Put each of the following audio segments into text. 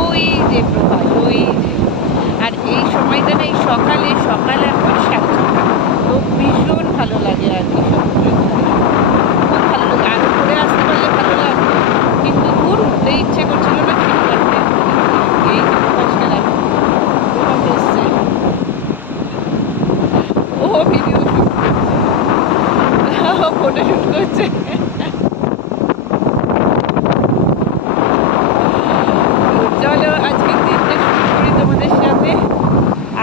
ওই যে প্রভাস, ওই যে। আর এই সময়টা না, এই সকালে সকালে এখন স্যাঁতসেঁতে, তো ভীষণ ভালো লাগে আর কি সমুদ্রের ধারে। খুব ভালো লাগে, আরও ঘুরে আসতে পারলে ভালো লাগবে, কিন্তু দূর উঠতে ইচ্ছে করছিল না শনিবারতে। এই যে প্রভাসকে দেখো, প্রভাস এসছে, ও ভিডিও শুট করছে, ফটো শুট করছে। চলো আজকের দিনটা শুরু করি তোমাদের সাথে।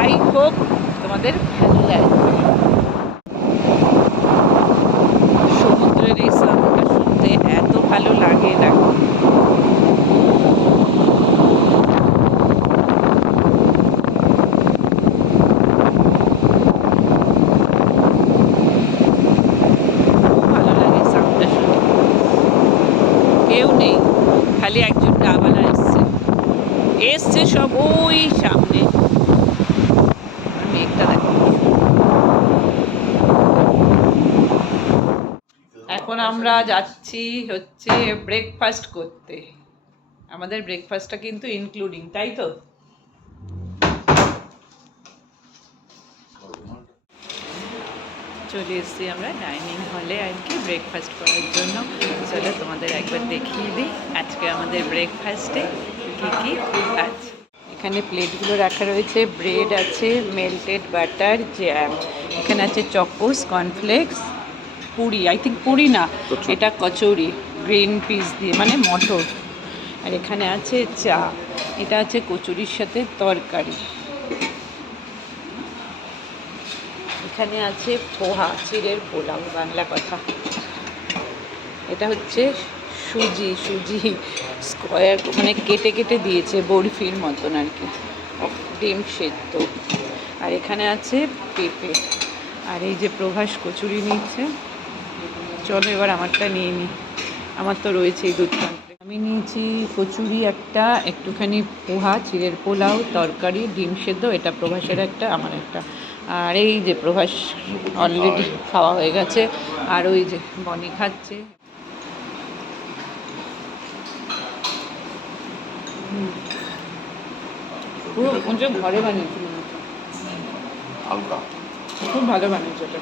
আই হোপ তোমাদের ভালো লাগবে। সমুদ্রের এই সাউন্ডটা শুনতে এত ভালো লাগে না। খুব ভালো লাগে সাউন্ডটা শুনতে। কেউ নেই, খালি একজন গাওয়ালা এসছে, এসছে সব ওই সামনে। আর মেঘটা দেখো। এখন আমরা যাচ্ছি হচ্ছে ব্রেকফাস্ট করতে। আমাদের ব্রেকফাস্টটা কিন্তু ইনক্লুডিং, তাই তো? চলে এসেছি আমরা ডাইনিং হলে আর কি ব্রেকফাস্ট করার জন্য। চলো তোমাদের একবার দেখিয়ে দিই আজকে আমাদের ব্রেকফাস্টে কী কী আছে। এখানে প্লেটগুলো রাখা রয়েছে, ব্রেড আছে, মেল্টেড বাটার, জ্যাম, এখানে আছে Chocos, cornflakes, Puri, I think Puri না, এটা কচুরি গ্রিন পিস দিয়ে মানে মটর। আর এখানে আছে চা, এটা আছে কচুরির সাথে তরকারি। এখানে আছে পোহা, চিড়ের পোলাও, বাংলা কথা। এটা হচ্ছে সুজি, সুজি স্কোয়ার মানে কেটে কেটে দিয়েছে বরফির মতন আর কি, ডিম সেদ্ধ। আর এখানে আছে পেঁপে। আর এই যে প্রভাস কচুরি নিচ্ছে। চলো এবার আমারটা নিয়ে নিই, আমার তো রয়েছে এই দুধ কমপ্লেক্স। আমি নিয়েছি কচুরি একটা, একটুখানি পোহা, চিড়ের পোলাও, তরকারি, ডিম সেদ্ধ, এটা প্রভাসের একটা, আমার একটা। আর এই যে প্রভাস অলরেডি খাওয়া হয়ে গেছে, আর ওই যে বনি খাচ্ছে। পুরো ঘরে বানিয়েছিল, খুব ভালো বানিয়েছে এটা,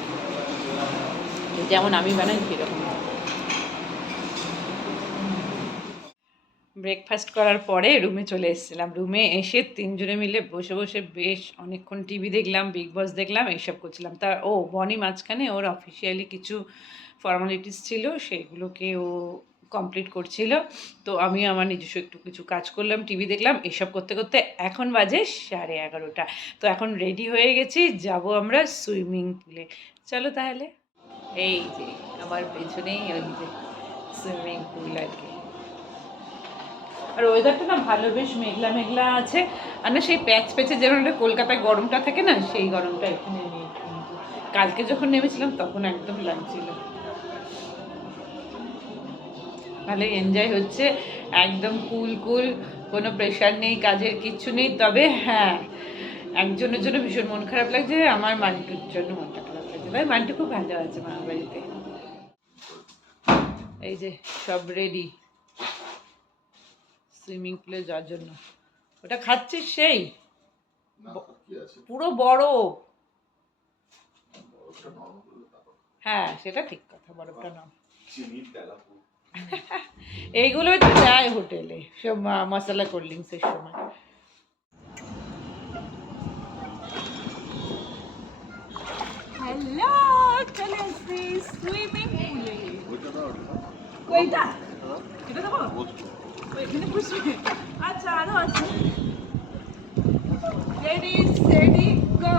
যেমন আমি বানাই সেরকম। ব্রেকফাস্ট করার পরে রুমে চলে এসেছিলাম। রুমে এসে তিনজনে মিলে বসে বসে বেশ অনেকক্ষণ টিভি দেখলাম, বিগ বস দেখলাম, এইসব করছিলাম। তা ও বনি মাঝখানে ওর অফিসিয়ালি কিছু ফর্মালিটিস ছিল, সেগুলোকে ও কমপ্লিট করছিল। তো আমি আমার নিজস্ব একটু কিছু কাজ করলাম, টিভি দেখলাম, এসব করতে করতে এখন বাজে 11:30। তো এখন রেডি হয়ে গেছি, যাব আমরা সুইমিং পুলে। চলো তাহলে। এই যে আমার পেছনেই ওই যে সুইমিং পুল আর কি। আর ওয়েদারটা না ভালো, বেশ মেঘলা মেঘলা আছে। আর না সেই প্যাচ প্যাচে যেমন একটা কলকাতায় গরমটা থাকে না, সেই গরমটা এখানে নেই। কিন্তু কালকে যখন নেমেছিলাম তখন একদম লাগছিল। ভালো এনজয় হচ্ছে, একদম কুল কুল, কোনো প্রেশার নেই, কাজের কিচ্ছু নেই। তবে হ্যাঁ, একজনের জন্য ভীষণ মন খারাপ লাগছে, আমার মান্টুর জন্য মনটা খারাপ লাগছে। ভাই মান্টু খুব ভালো আছে মামার বাড়িতে। এই যে সব রেডি সুইমিং পুলে যাওয়ার জন্য। ওটা খাচ্ছিস সেই পুরো বরফ। হ্যাঁ সেটা ঠিক কথা, বরফটা নাও। এইগুলোই তো যায় হোটেলে সব মশলা কোল্ড ড্রিঙ্কসের সময়। হ্যালো, চলে আসছি সুইমিং পুলে। ওইটা এটা দেবো, ওইখানে বসবে। আচ্ছা আরো আছে। Ready steady go.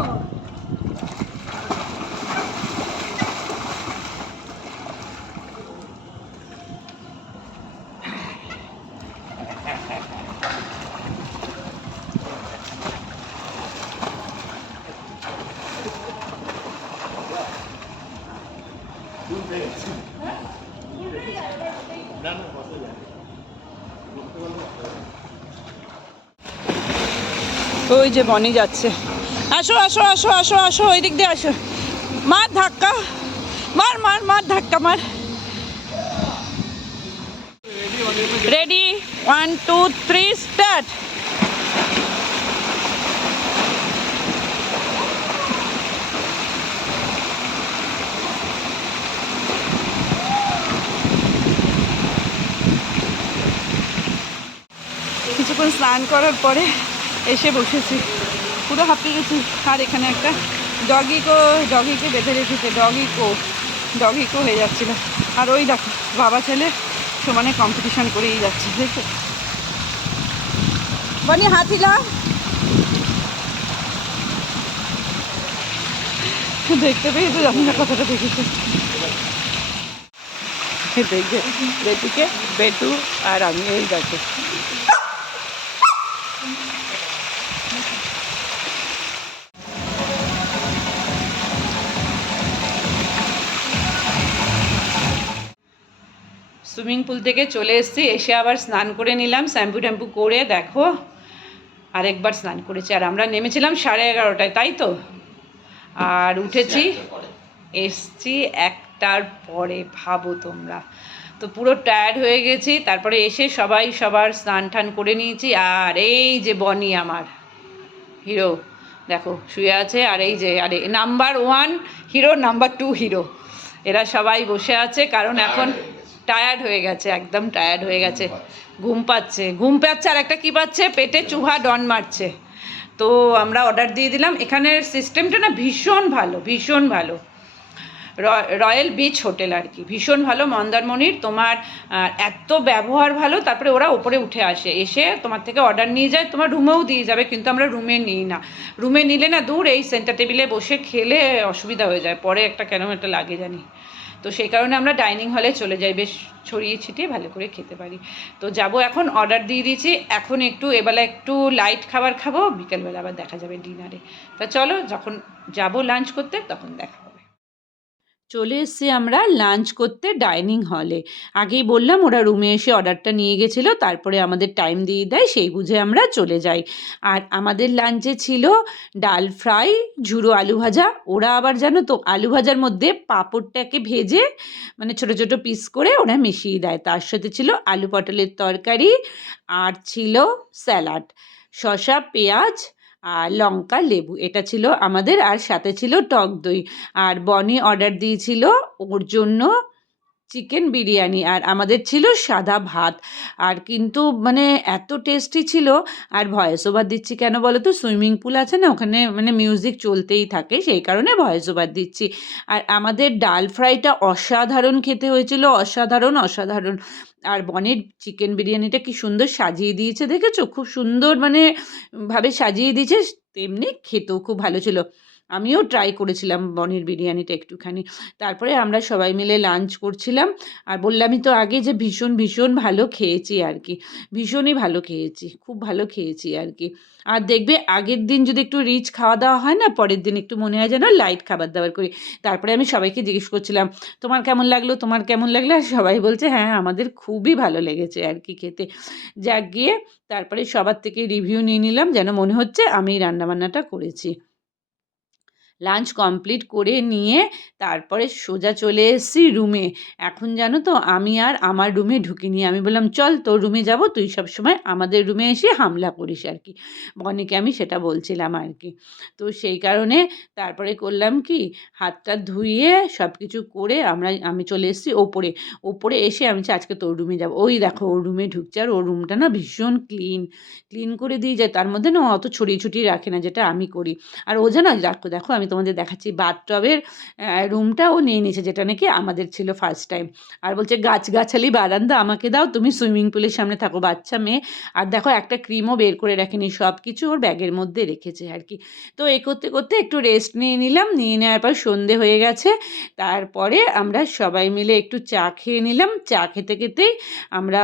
ওই যে বনি যাচ্ছে। আসো আসো আসো আসো আসো, ওই দিক দিয়ে আসো। মার ধাক্কা, মার মার মার ধাক্কা মার। Ready 1 2 3 start. কিছুক্ষণ স্নান করার পরে এসে বসেছি, পুরো হাঁপিয়ে গেছি। আর এখানে একটা ডগিকে বেঁধে রেখেছে, ডগিকো হয়ে যাচ্ছিল। আর ওই দেখো বাবা ছেলে সমানে কম্পিটিশন করেই যাচ্ছে, দেখো। বনি হাতি লাও, দেখতে পেয়ে তো জানি না কথাটা দেখেছে। দেখবে বেটুকে, বেটু আর আমি এই দেখো। সুইমিং পুল থেকে চলে এসেছি, এসে আবার স্নান করে নিলাম, শ্যাম্পু করে দেখো আরেকবার স্নান করেছি। আর আমরা নেমেছিলাম 11:30টায়, তাই তো, আর উঠেছি এসছি 1টার পরে, ভাবো তোমরা। তো পুরো টায়ার্ড হয়ে গেছি। তারপরে এসে সবার স্নান টান করে নিয়েছি। আর এই যে বনি আমার হিরো, দেখো শুয়ে আছে। আর এই যে আরে নাম্বার 1 হিরো, নাম্বার 2 হিরো, এরা সবাই বসে আছে, কারণ এখন টায়ার্ড হয়ে গেছে, একদম টায়ার্ড হয়ে গেছে, ঘুম পাচ্ছে। আর একটা কী পাচ্ছে, পেটে চুহা ডন মারছে। তো আমরা অর্ডার দিয়ে দিলাম। এখানের সিস্টেমটা না ভীষণ ভালো, রয়্যাল বিচ হোটেল আর কি, ভীষণ ভালো মন্দারমণির। তোমার এত ব্যবহার ভালো। তারপরে ওরা ওপরে উঠে আসে, এসে তোমার থেকে অর্ডার নিয়ে যায়, তোমার রুমেও দিয়ে যাবে, কিন্তু আমরা রুমে নিই না। রুমে নিলে না দূর, এই সেন্টার টেবিলে বসে খেলে অসুবিধা হয়ে যায়, পরে কেন একটা লাগে জানি। তো সেই কারণে আমরা ডাইনিং হলে চলে যাই, বেশ ছড়িয়ে ছিটিয়ে ভালো করে খেতে পারি। তো যাব এখন, অর্ডার দিয়ে দিয়েছি। এখন এবেলা একটু লাইট খাবার খাবো, বিকেলবেলা আবার দেখা যাবে ডিনারে। তা চলো, যখন যাব লাঞ্চ করতে তখন দেখা হবে। চলে এসেছি আমরা লাঞ্চ করতে ডাইনিং হলে। আগেই বললাম ওরা রুমে এসে অর্ডারটা নিয়ে গেছিলো, তারপরে আমাদের টাইম দিয়ে দেয়, সেই বুঝে আমরা চলে যাই। আর আমাদের লাঞ্চে ছিল ডাল ফ্রাই, ঝুরো আলু ভাজা। ওরা আবার জানো তো আলু ভাজার মধ্যে পাঁপড়টাকে ভেজে মানে ছোটো ছোটো পিস করে ওরা মিশিয়ে দেয়। তার সাথে ছিল আলু পটলের তরকারি, আর ছিল স্যালাড, শসা, পেঁয়াজ আর লঙ্কা, লেবু, এটা ছিল আমাদের। আর সাথে ছিল টক দই। আর বনি অর্ডার দিয়েছিল ওর জন্য চিকেন বিরিয়ানি, আর আমাদের ছিল সাদা ভাত। আর কিন্তু মানে এত টেস্টি ছিল। আর ভয়েস ওভার দিচ্ছি কেন বলো তো, সুইমিং পুল আছে না ওখানে, মানে মিউজিক চলতেই থাকে, সেই কারণে ভয়েস ওভার দিচ্ছি। আর আমাদের ডাল ফ্রাইটা অসাধারণ খেতে হয়েছিল, অসাধারণ। আর বনের চিকেন বিরিয়ানিটা কি সুন্দর সাজিয়ে দিয়েছে, দেখেছো? খুব সুন্দর মানে ভাবে সাজিয়ে দিয়েছে, তেমনি খেতেও খুব ভালো ছিল। আমিও ট্রাই করেছিলাম বনের বিরিয়ানিটা একটুখানি। তারপরে আমরা সবাই মিলে লাঞ্চ করছিলাম। আর বললামই তো আগে যে ভীষণ ভালো খেয়েছি আর কি, ভীষণই ভালো খেয়েছি, খুব ভালো খেয়েছি আর কি। আর দেখবে আগের দিন যদি একটু রিচ খাওয়া দাওয়া হয় না, পরের দিন একটু মনে হয় যেন লাইট খাবার দাবার করি। তারপরে আমি সবাইকে জিজ্ঞেস করছিলাম তোমার কেমন লাগলো, আর সবাই বলছে হ্যাঁ আমাদের খুবই ভালো লেগেছে আর কি খেতে। যাক গিয়ে তারপরে সবার থেকে রিভিউ নিয়ে নিলাম, যেন মনে হচ্ছে আমি রান্নাবান্নাটা করেছি। লাঞ্চ কমপ্লিট করে নিয়ে তারপরে সোজা চলে এসেছি রুমে। এখন জানো তো আমি আর আমার রুমে ঢুকিনি, আমি বললাম চল তোর রুমে যাব, তুই সবসময় আমাদের রুমে এসে হামলা করিস আর কি, বনিকে আমি সেটা বলছিলাম আর কি। তো সেই কারণে তারপরে করলাম কি, হাতটা ধুয়ে সব কিছু করে আমি চলে এসেছি ওপরে এসে আমি আজকে তোর রুমে যাব। ওই দেখো ওর রুমে ঢুকছে, আর ওর রুমটা না ভীষণ ক্লিন করে দিয়ে যায়, তার মধ্যে না অত ছড়িয়ে রাখে না, যেটা আমি করি। আর ও জানো দেখো আমি তোমাদের দেখাচ্ছি বাথটবের রুমটা ও নিয়ে নিয়েছে, যেটা নাকি আমাদের ছিল ফার্স্ট টাইম। আর বলছে গাছগাছালি বারান্দা আমাকে দাও, তুমি সুইমিং পুলের সামনে থাকো, বাচ্চা মেয়ে। আর দেখো একটা ক্রিমও বের করে রাখেনি, সব কিছু ওর ব্যাগের মধ্যে রেখেছে আর কি। তো এই করতে করতে একটু রেস্ট নিয়ে নিলাম, নিয়ে নেওয়ার পর সন্ধে হয়ে গেছে। তারপরে আমরা সবাই মিলে একটু চা খেয়ে নিলাম। চা খেতে খেতেই আমরা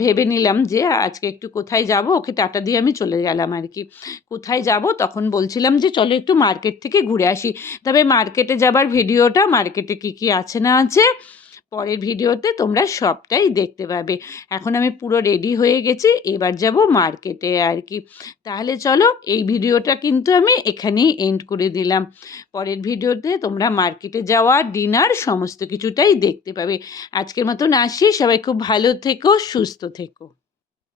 ভেবে নিলাম যে আজকে একটু কোথায় যাব, ওকে টাটা দিয়ে আমি চলে গেলাম আর কি। কোথায় যাব তখন বলছিলাম যে চলো একটু মার্কেট থেকে ঘুরে আসি। তবে মার্কেটে যাবার ভিডিওটা, মার্কেটে কী আছে না আছে, পরের ভিডিওতে তোমরা সবটাই দেখতে পাবে। এখন আমি পুরো রেডি হয়ে গেছি, এবার যাব মার্কেটে আর কি। তাহলে চলো এই ভিডিওটা কিন্তু আমি এখানেই এন্ড করে দিলাম। পরের ভিডিওতে তোমরা মার্কেটে যাওয়া, ডিনার সমস্ত কিছুটাই দেখতে পাবে। আজকের মতন আসি, সবাই খুব ভালো থেকো, সুস্থ থেকো।